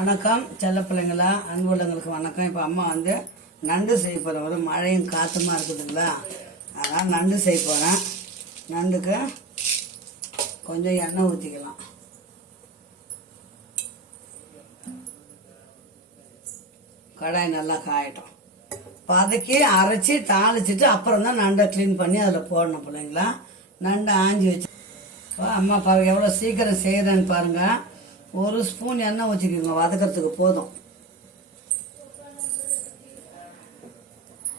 வணக்கம் செல்ல பிள்ளைங்களா, அன்புள்ளங்களுக்கு வணக்கம். இப்போ அம்மா வந்து நண்டு செய்ய போகிறேன். ஒரு மழையும் காற்றுமா இருக்குதுங்களா, அதனால் நண்டு செய்ய போகிறேன். நண்டுக்கு கொஞ்சம் எண்ணெய் ஊற்றிக்கலாம். கடாய் நல்லா காயட்டும். பதக்கி அரைச்சி தாளிச்சிட்டு அப்புறம் தான் நண்டை க்ளீன் பண்ணி அதில் போடணும் பிள்ளைங்களா. நண்டை ஆஞ்சி வச்சு அம்மா பாருங்கள் எவ்வளோ சீக்கிரம் செய்கிறேன்னு பாருங்கள். ஒரு ஸ்பூன் எண்ணெய் வச்சுக்கோங்க, வதக்கிறதுக்கு போதும்.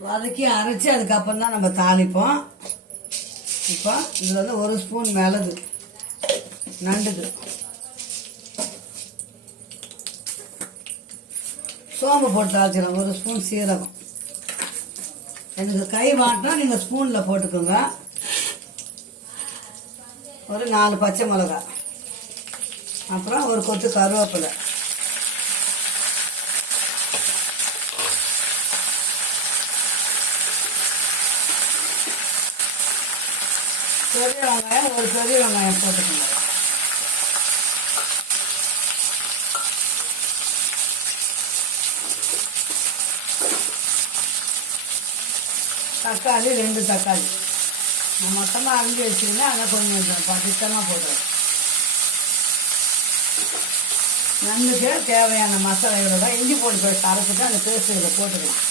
வதக்கி அரைச்சி அதுக்கப்புறம் தான் நம்ம தாளிப்போம். இப்போ இதில் வந்து ஒரு ஸ்பூன் மிளகு நண்டுக்கு, சோம்பு போட்டு தாளிச்சிடலாம். ஒரு ஸ்பூன் சீரகம், எனக்கு கை வாட்டினா நீங்கள் ஸ்பூனில் போட்டுக்கோங்க. ஒரு 4 பச்சை மிளகாய், அப்புறம் ஒரு கொத்து கருவேப்பிலை, பெரிய வெங்காயம், ஒரு பெரிய வெங்காயம் போட்டுக்கோங்க. தக்காளி 2 தக்காளி நான் மொத்தமாக அரிஞ்சு வச்சுக்கினேன். அதை கொஞ்சம் திட்டமாக போட்டுருவேன். நண்டுக்கு தேவையான மசாலா இவ்வளோ தான். இஞ்சி பூண்டு பேஸ்ட் அரைச்சிட்டு அந்த பேஸ்ட் இதில் போட்டுக்கலாம்.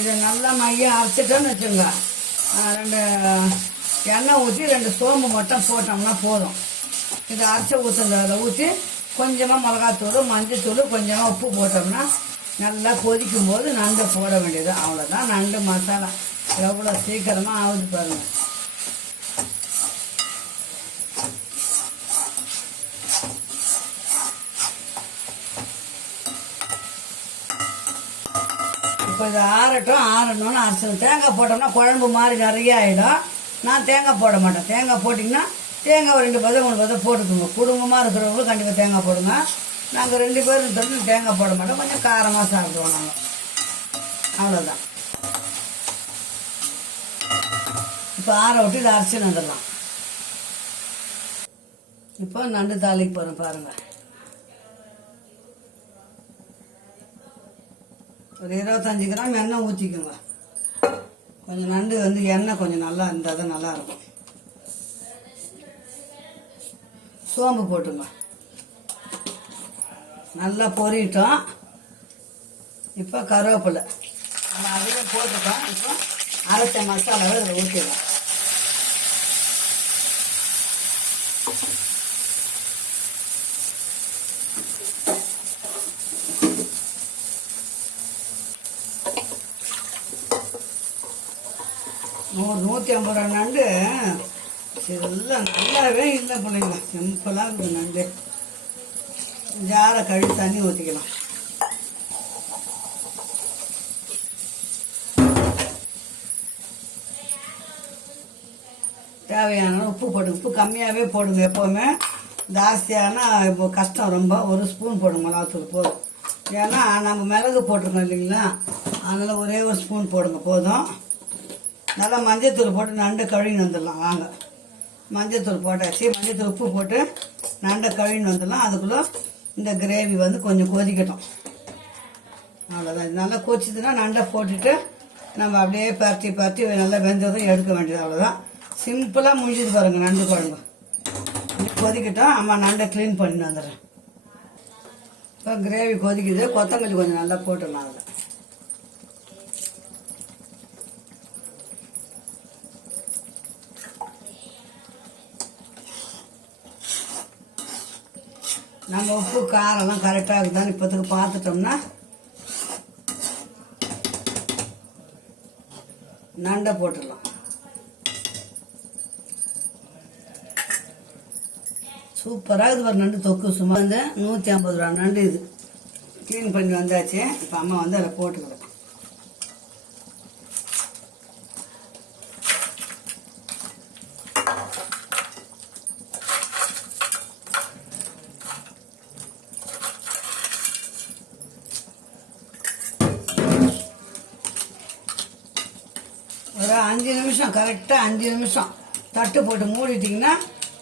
இதை நல்லா மையம் அரைச்சிட்டோன்னு வச்சுங்க. 2 எண்ணெய் ஊற்றி 2 சோம்பு மட்டும் போட்டோம்னா போதும். இதை அரைச்சி ஊற்றுறதில் ஊற்றி கொஞ்சமாக மிளகாத்தூள், மஞ்சத்தூள், கொஞ்சமாக உப்பு போட்டோம்னா நல்லா கொதிக்கும் போது நண்டு போட வேண்டியது. அவ்வளோதான். நண்டு மசாலா எவ்வளோ சீக்கிரமாக ஆகுது பாருங்கள். இப்போ இது ஆறணும்னு அரைச்சிடும். தேங்காய் போட்டோம்னா குழம்பு மாதிரி நிறைய ஆகிடும். நான் தேங்காய் போட மாட்டேன். தேங்காய் போட்டிங்கன்னா தேங்காய் ஒரு 2 பதம் 3 பதம் போட்டுக்கோங்க. குடும்பமாக இருக்கிறவங்களும் கண்டிப்பாக தேங்காய் போடுங்க. நாங்கள் 2 பேரும் தொடர்ந்து தேங்காய் போட மாட்டோம். கொஞ்சம் காரமாக சாப்பிடுவோம் நாங்கள். அவ்வளோதான். இப்போ ஆற விட்டு இதை அரைச்சி வந்துடலாம். இப்போ நண்டு தாளிக்கு போகிறேன் பாருங்கள். ஒரு 25 கிராம் எண்ணெய் ஊற்றிக்கோங்க. கொஞ்சம் நண்டு வந்து எண்ணெய் கொஞ்சம் நல்லா இருந்தால் தான் நல்லாயிருக்கும். சோம்பு போட்டுங்க. நல்லா பொரிட்டோம். இப்போ கருவேப்பிலை நம்ம அதையும் போட்டுட்டோம். இப்போ அரைச்ச மசாலாவை இதில் ஊற்றிடலாம். ஒரு 150 ரூபா நண்டு இதெல்லாம் நல்லாவே இல்லை பிள்ளைங்க. சிம்பிளாக இருக்குது நண்டு. ஜாரை கழுவி தண்ணி ஊற்றிக்கலாம். தேவையான உப்பு போடுங்க. உப்பு கம்மியாகவே போடுங்க. எப்போவுமே ஜாஸ்தியானா இப்போ கஷ்டம் ரொம்ப. ஒரு ஸ்பூன் போடுங்க மிளகாத்தூள் போதும். ஏன்னா நம்ம மிளகு போட்டிருக்கோம் இல்லைங்களா, அதனால் ஒரே ஒரு ஸ்பூன் போடுங்க போதும். நல்லா மஞ்சத்தூள் போட்டு நண்டை கழுவின்னு வந்துடலாம். வாங்க, மஞ்சத்தூள் போட்டாச்சு. மஞ்சத்தூள் உப்பு போட்டு நண்டை கழுவின்னு வந்துடலாம். அதுக்குள்ளே இந்த கிரேவி வந்து கொஞ்சம் கொதிக்கட்டும். அவ்வளோதான். இது நல்லா கொதிச்சுதுன்னா நண்டை போட்டுட்டு நம்ம அப்படியே பரட்டி நல்லா வெந்ததும் எடுக்க வேண்டியது. அவ்வளோதான். சிம்பிளாக முடிஞ்சது பாருங்கள் நண்டு குழம்பு. கொதிக்கட்டும். அம்மா நண்டை க்ளீன் பண்ணி வந்துடுறேன். இப்போ கிரேவி கொதிக்குது. கொத்தமல்லி கொஞ்சம் நல்லா போட்டுடலாம் அதில். நம்ம உப்பு காரம்லாம் கரெக்டாக இருக்குதான்னு இப்போத்துக்கு பார்த்துட்டோம்னா நண்டை போட்டுடலாம். சூப்பராக இது ஒரு நண்டு தொக்கு சும்மா வந்து 150 ரூபா நண்டு இது க்ளீன் பண்ணி வந்தாச்சு. இப்போ அம்மா வந்து அதை போட்டுக்கிறேன். ஒரு 5 நிமிஷம், கரெக்டாக 5 நிமிஷம் தட்டு போட்டு மூடிட்டிங்கன்னா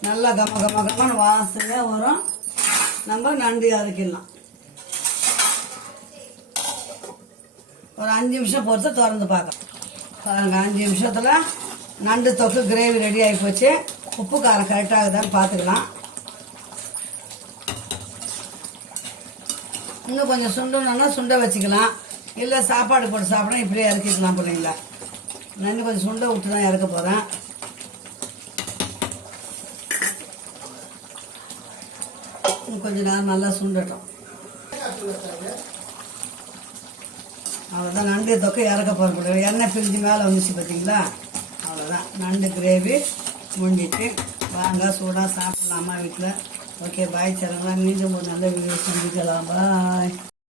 நல்லா கம கம கமன்னு வாசனையாக வரும். நம்ம நண்டு அரைக்கிடலாம். ஒரு 5 நிமிஷம் பொறுத்து திறந்து பார்க்கலாம். பாருங்க, 5 நிமிஷத்தில் நண்டு தொக்கு கிரேவி ரெடி ஆகி போச்சு. உப்பு காரம் கரெக்டாகுதான்னு பார்த்துக்கலாம். இன்னும் கொஞ்சம் சுண்டணுன்னா சுண்டை வச்சுக்கலாம். இல்லை சாப்பாடு போட்டு சாப்பிடணும், இப்படியே இறக்கிக்கலாம் பிள்ளைங்களா. நான் இன்னும் கொஞ்சம் சுண்டை விட்டு தான் இறக்க போகிறேன். இன்னும் கொஞ்சம் நேரம் நல்லா சுண்டட்டும். அவ்வளோதான், நண்டு தொக்கை இறக்க போகிறோம். எண்ணெய் பிரிஞ்சு மேலே வந்துச்சு பார்த்தீங்களா? அவ்வளோதான், நண்டு கிரேவி முடிஞ்சிட்டு. வாங்க சூடாக சாப்பிட்லாம் அம்மா வீட்டில். ஓகே, பாய். சேனலாம் மீண்டும் ஒரு நல்ல வீடியோ சந்திக்கலாம். பாய்.